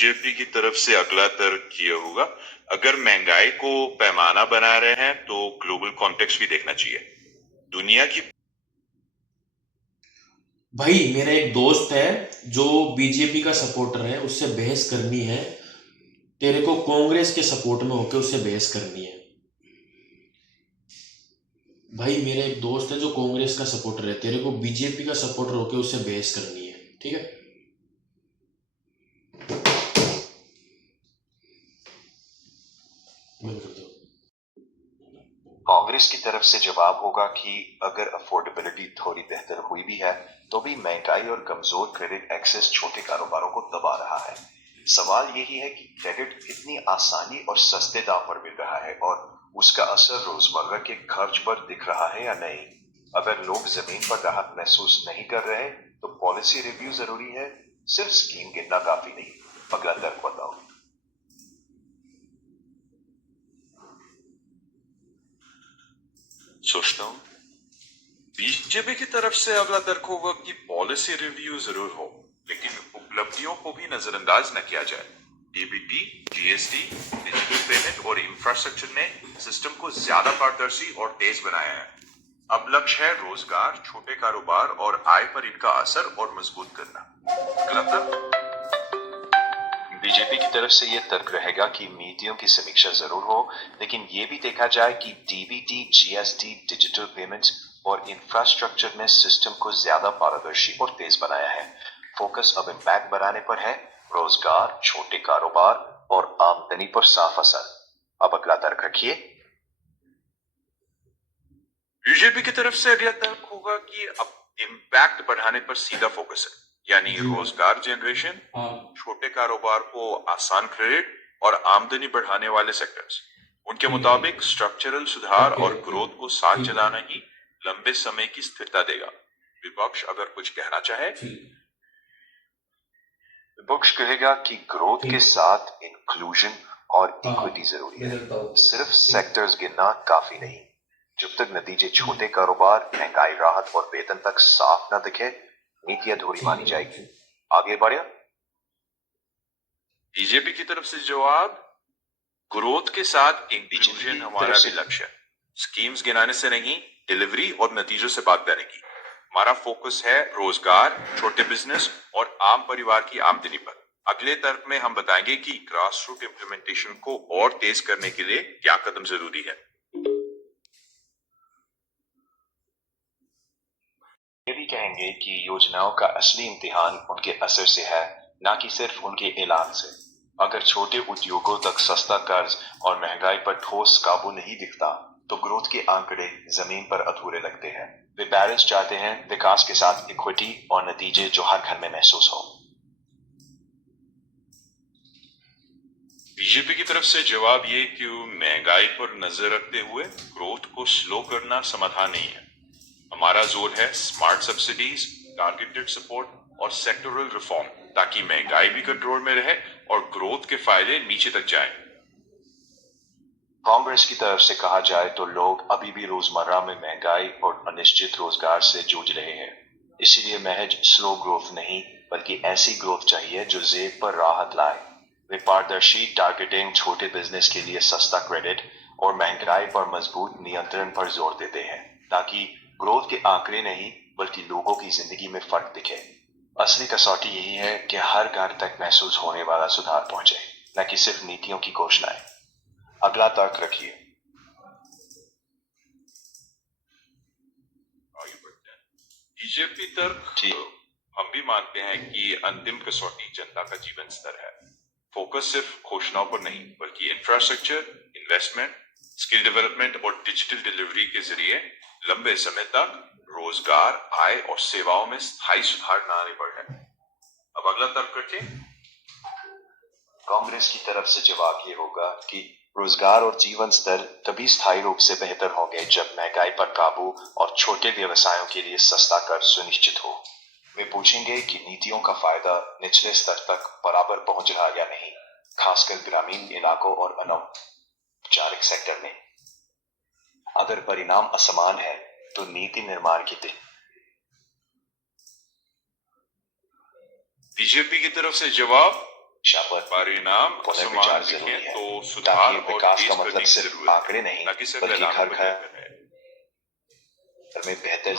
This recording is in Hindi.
बीजेपी की तरफ से अगला तर्क ये होगा, अगर महंगाई को पैमाना बना रहे हैं तो ग्लोबल कॉन्टेक्स्ट भी देखना चाहिए। दुनिया की भाई मेरा एक दोस्त है जो बीजेपी का सपोर्टर है, उससे बहस करनी है। तेरे को कांग्रेस के सपोर्ट में होकर उससे बहस करनी है। भाई मेरा एक दोस्त है जो कांग्रेस का सपोर्टर है, तेरे को बीजेपी का सपोर्टर होकर उससे बहस करनी है, ठीक है? बंद कर दो। कांग्रेस की तरफ से जवाब होगा कि अगर अफोर्डेबिलिटी थोड़ी बेहतर हुई भी है तो भी महंगाई और कमजोर क्रेडिट एक्सेस छोटे कारोबारों को दबा रहा है। सवाल यही है कि क्रेडिट कितनी आसानी और सस्ते दाम पर मिल रहा है और उसका असर रोजमर्रा के खर्च पर दिख रहा है या नहीं। अगर लोग जमीन पर राहत महसूस नहीं कर रहे तो पॉलिसी रिव्यू जरूरी है, सिर्फ स्कीम गिनना काफी नहीं। अगला तर्क बताओ। सोचता हूँ बीजेपी की तरफ से अगला तर्क होगा कि पॉलिसी रिव्यू जरूर हो, लेकिन उपलब्धियों को भी नजरअंदाज न किया जाए। डीबीटी, जीएसटी, डिजिटल पेमेंट और इंफ्रास्ट्रक्चर ने सिस्टम को ज्यादा पारदर्शी और तेज बनाया है। अब लक्ष्य है रोजगार, छोटे कारोबार और आय पर इनका असर और मजबूत करना। अगला तर्क बीजेपी की तरफ से यह तर्क रहेगा कि नीतियों की समीक्षा जरूर हो, लेकिन यह भी देखा जाए कि डीबीटी, जीएसटी, डिजिटल पेमेंट्स और इंफ्रास्ट्रक्चर ने सिस्टम को ज्यादा पारदर्शी और तेज बनाया है। फोकस अब इम्पैक्ट बढ़ाने पर है, रोजगार, छोटे कारोबार और आमदनी पर साफ असर। अब अगला तर्क रखिए। बीजेपी की तरफ से अगला तर्क होगा कि अब इम्पैक्ट बढ़ाने पर सीधा फोकस है, यानी रोजगार जनरेशन, छोटे कारोबार को आसान क्रेडिट और आमदनी बढ़ाने वाले सेक्टर्स। उनके मुताबिक स्ट्रक्चरल सुधार और ग्रोथ को साथ चलाना ही लंबे समय की स्थिरता देगा। विपक्ष अगर कुछ कहना चाहे, विपक्ष कहेगा कि ग्रोथ के साथ इंक्लूजन और इक्विटी जरूरी है, सिर्फ सेक्टर्स गिनना काफी नहीं। जब तक नतीजे छोटे कारोबार, महंगाई राहत और वेतन तक साफ न दिखे, नीति अधूरी मानी जाएगी। आगे बढ़े। बीजेपी की तरफ से जवाब, ग्रोथ के साथ इंक्लूजन हमारा भी लक्ष्य है। स्कीम्स गिनाने से नहीं, डिलीवरी और नतीजों से बात करने की। हमारा फोकस है रोजगार, छोटे बिजनेस और आम परिवार की आमदनी पर। अगले तर्क में हम बताएंगे कि ग्रास रूट इम्प्लीमेंटेशन को और तेज करने के लिए क्या कदम जरूरी है। ये भी कहेंगे कि योजनाओं का असली इम्तिहान उनके असर से है, न कि सिर्फ उनके ऐलान से। अगर छोटे उद्योगों तक सस्ता कर्ज और महंगाई पर ठोस काबू नहीं दिखता तो ग्रोथ के आंकड़े जमीन पर अधूरे लगते हैं। वे बैलेंस चाहते हैं, विकास के साथ इक्विटी और नतीजे जो हर घर में महसूस हो। बीजेपी की तरफ से जवाब ये कि महंगाई पर नजर रखते हुए ग्रोथ को स्लो करना समाधान नहीं है। हमारा जोर है स्मार्ट सब्सिडीज, टारगेटेड सपोर्ट और सेक्टोरल रिफॉर्म, ताकि महंगाई भी कंट्रोल में रहे और ग्रोथ के फायदे नीचे तक जाएं। कांग्रेस की तरफ से कहा जाए तो लोग अभी भी रोजमर्रा में महंगाई और अनिश्चित रोजगार से जूझ रहे हैं। इसीलिए महज स्लो ग्रोथ नहीं, बल्कि ऐसी ग्रोथ चाहिए जो जेब पर राहत लाए। वे पारदर्शी टारगेटिंग, छोटे बिजनेस के लिए सस्ता क्रेडिट और महंगाई पर मजबूत नियंत्रण पर जोर देते हैं, ताकि ग्रोथ के आंकड़े नहीं बल्कि लोगों की जिंदगी में फर्क दिखे। असली कसौटी यही है कि हर घर तक महसूस होने वाला सुधार पहुंचे, न कि सिर्फ नीतियों की घोषणाएं। अगला तर्क रखिए। बीजेपी तर्क, हम भी मानते हैं कि अंतिम कसौटी जनता का जीवन स्तर है। फोकस सिर्फ घोषणाओं पर नहीं, बल्कि इंफ्रास्ट्रक्चर, इन्वेस्टमेंट, स्किल डेवलपमेंट और डिजिटल डिलीवरी के जरिए लंबे समय तक रोजगार, आय और सेवाओं में स्थायी सुधार लाने पर है। अब अगला तर्क रखें। कांग्रेस की तरफ से जवाब ये होगा कि रोजगार और जीवन स्तर तभी स्थायी रूप से बेहतर होंगे जब महंगाई पर काबू और छोटे व्यवसायों के लिए सस्ता कर्ज सुनिश्चित हो। वे पूछेंगे कि नीतियों का फायदा निचले स्तर तक बराबर पहुंच रहा या नहीं, खासकर ग्रामीण इलाकों और अनौपचारिक सेक्टर में। अगर परिणाम असमान है तो नीति निर्माण की बीजेपी की तरफ से जवाब, दिशा पर परिणाम पुनर्विचार समान जरूरी दिखें है, तो ताकि सुधार और विकास तेज का करने मतलब की सिर्फ जरूरत आंकड़े है, नहीं न कि सिर्फ बल्कि ऐलानों घर पर घर निर्भर है। में बेहतर